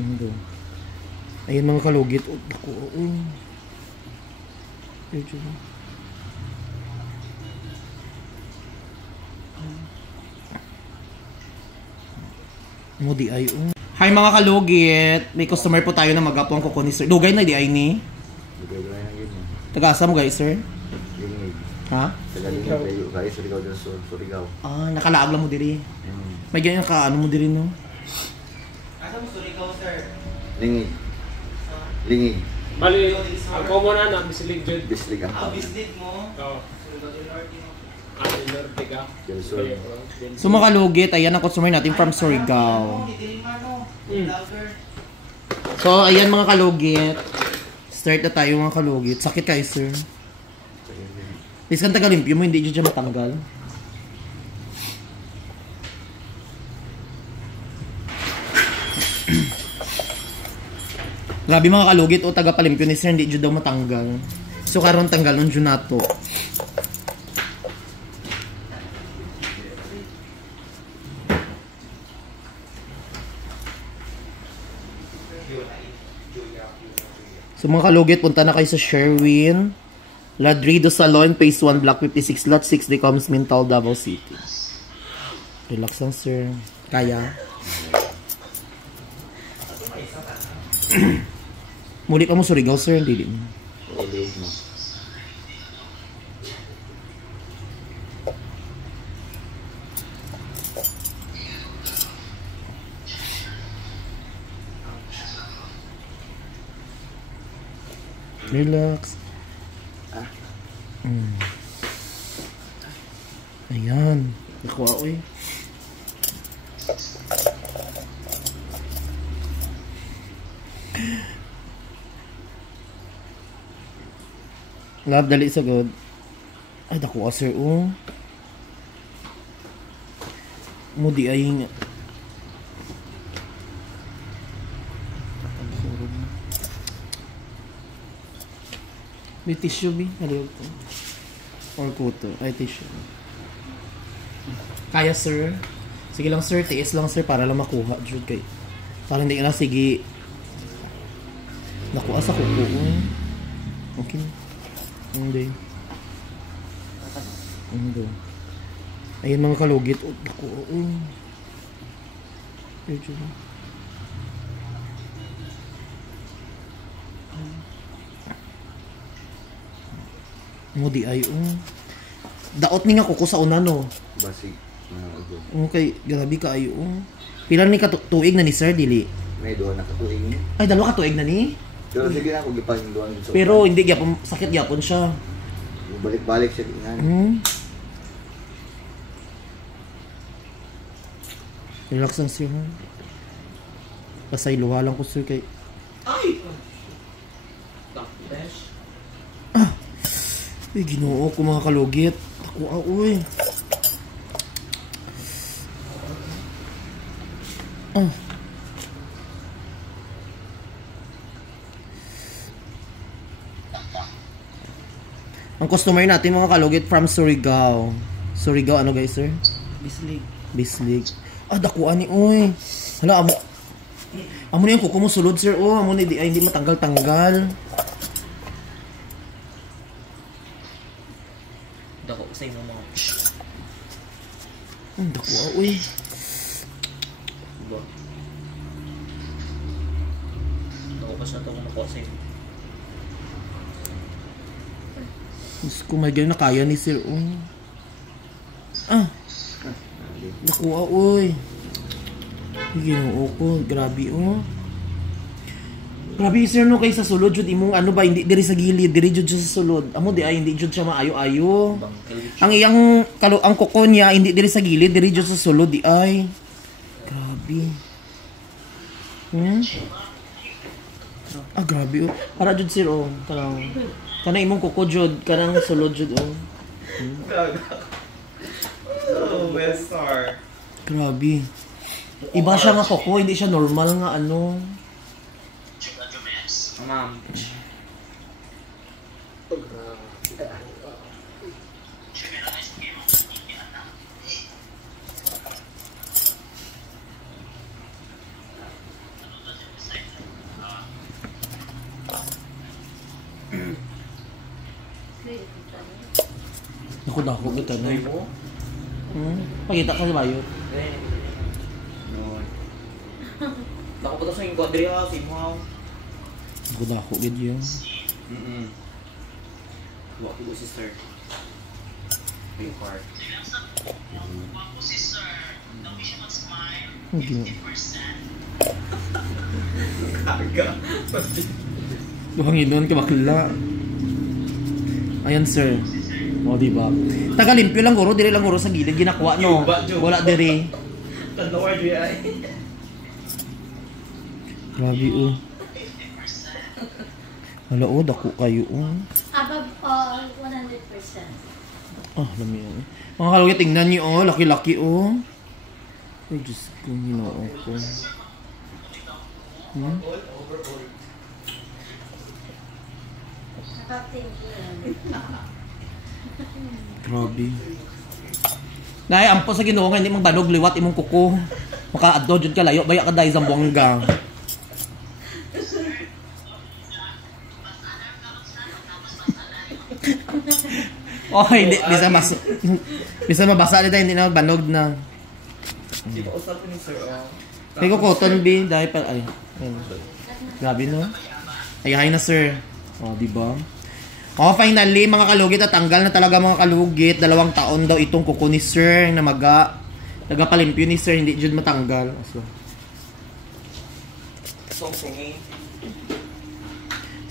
Ano? Ayan mga kalugit. Oh, ako. Mo di ay. Hi mga kalugit. May customer po tayo na mag-apuang kuko ni sir. Dugay na di ay ni? Dugay na yun. Taga-asa mo guys sir? Lingig. Ha? Taga-lingig kayo. Guys, Surigao dyan sa Surigao. Ah, nakalaag lang mo diri. May ganyan ka, ano mo diri no? Asa mo Surigao sir? Lingig. Lingig. Bali, ang common na, Bislig Jud. Bislig ang Bislig mo? Oo. Surigao del Norte mo? Norte ka. Del Sur. So mga kalugit, ayan ang customer natin from Surigao. So ayan mga kalugit. Start na tayo mga kalugit. Sakit kayo sir. Please kang taga-limpyo mo, hindi dyan matanggal. Grabe mga kalugit o taga-palimpyo ni sir, hindi dyan daw matanggal. So karon tanggal nun dyan nato. So mga kalugit, punta na kayo sa Sherwin Ladrido Salon, Phase 1, Block 56, Lot 6, Decoms, Mintal, Davao City. Relax lang sir. Kaya. Muli pa mo Surigao sir, hindi din. Relax. Ayan. Nakuha ko eh. Love, dali sa good. Ay, nakuha sir. Mudi ay nga. May tissue ba? Halawag ko. Or kuto. Ay, tissue. Kaya sir. Sige lang sir. Tiis lang sir para lang makuha. Jud kay. Para hindi ka na sige. Nakuha sa kuko. Okay. Hindi. Hindi. Ayan mga kalugit. Nakuha. Ay, Jud. Mo di ay daot ni nga kuko sa una no. Basig. Okay, grabe ka ayo. Pila ni ka tuig na ni sir dili? May doon nakatuig niya. Ay dalawa ka tuig na ni. Pero sige na ako gipan yung doon. Pero hindi gyapon sakit gyapon siya. Balik-balik siya din. Relax lang sir. Pasay luha lang ko sir kay. Ay! Besh. Ay, ginoo ko mga kalugit. Ako, uy. Ang customer natin mga kalugit from Surigao. Surigao, ano guys, sir? Bislig. Bislig. Dakuan ni, uy. Hala, amo na yung kuko mo sulod, sir. Amo na, hindi matanggal-tanggal. Dako sa imo mga. Dakuan, uy. Dako pa siya ito kung nakuha sa imo. Mas kung may ganyan na kaya ni sir, nakuha, uy. Ginoo ko, grabe, Grabe, sir, no, kay sa sulod, jud imong ano ba, hindi diri sa gilid, diri jud siya sa sulod. Amo di ay, hindi jud siya maayo-ayo. Ang iyang, ang kuko niya, hindi diri sa gilid, diri jud sa sulod, di ay. Grabe. Grabe, para jud sir, kanang imong kuko jud, kanang sulod jud, Best star. Grabe. Iba siya nga kuko, hindi siya normal nga ano. Ma'am. Ako dako kita na. Ay mo? Pakita ka sa bayot. Eh. No. Dako pa to sa ingko diri ha, si mo. Ako dako gid yun. Wa ko sister. Big part. Okay. Kaga. Buhangin doon ka bakla. Ayan sir. O diba? Tagalimpyo lang guro, dili lang guro sa gilid ginakuha no. Wala diri. Tandawar diri ay. Grabe oh. Hala oh, dako kayo oh. Above 100%. Ah, alam yan. Mga kalugit, tingnan niyo oh, laki-laki oh. Ay, Diyos ko, hinoo ko. Grabe. Dahil ampo sa Ginoo nga hindi mong banog liwat imong kuko. Makaadto jud ka layo baya ka dahil sa buwangga. Oh, hindi bisa mabasa nito hindi na banog na. Di ba usap ni sir? May ko cotton B dahil pa ay. Ayun. Grabe no. Ay hi na sir. Oh, di ba? Oh, finally mga kalugit at tanggal na talaga mga kalugit. 2 taon daw itong kuko ni sir na maga. Tagapalimpyo ni sir hindi jud matanggal. So, Song-songing.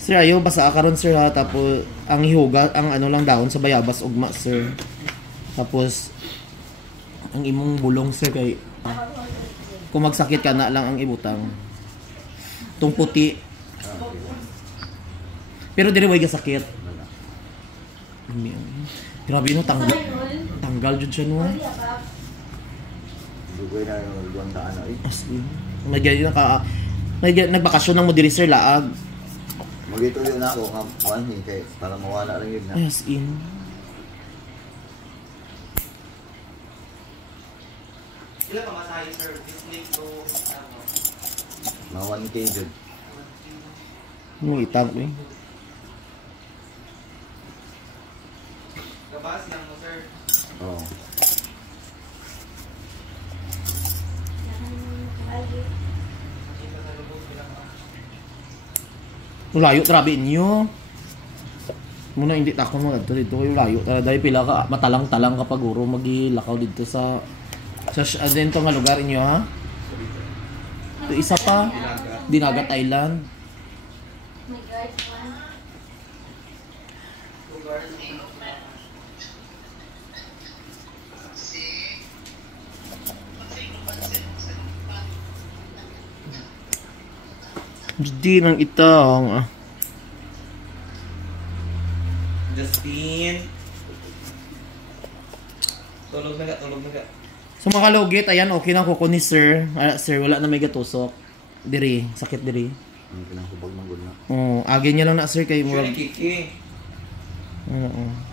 sir ayo basa karon sir ha tapos ang ihuga ang ano lang daon sa bayabas ugma sir. Tapos ang imong bulong sir kay kung magsakit ka na lang ang ibutang. Tung puti. Pero diri way gasakit. Grabe no tanggal jud siya no. Dugay na yung luwang daan na eh. As in. Nagbakasyon ng mo diri sir laag. Magituloy na ako kamuan kay para mawala lang yun na. As in. Sila pa masahe sir, display to Mga 1K dyan. Yung itag eh. Gabas lang mo sir. Oo. Kita sa lubos nila pa. Layo trabi inyo. Muna hindi takon mo adto dito kayo layo. Dahil pila ka matalang-talang kapag uro magilakaw dito sa dito nga lugar inyo ha. Ito isa pa. Dinagat Island. My God, one. Hindi nang itang Justin. Tulog na ka. So mga kalugit, ayan okay na kuko ni sir. Sir wala na may gatusok. Diri, sakit diri. Ang pinakubag ng gud na. Oh, agi niya lang na sir kay Sure murag. ni Kiki. Oo.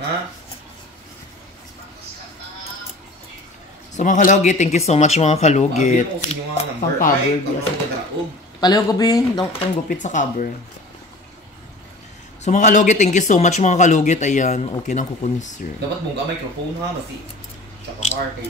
Ha? So mga kalugit, thank you so much mga kalugit. Sabi mo sa inyo nga number. Pang-cover, Ay, yes. sa daog. Palayo ko bin, tang gupit sa cover. So mga kalugit, thank you so much mga kalugit. Ayan, okay nang kuko ni sir. Dapat mong ka microphone ha, basi. Tsaka hard kay.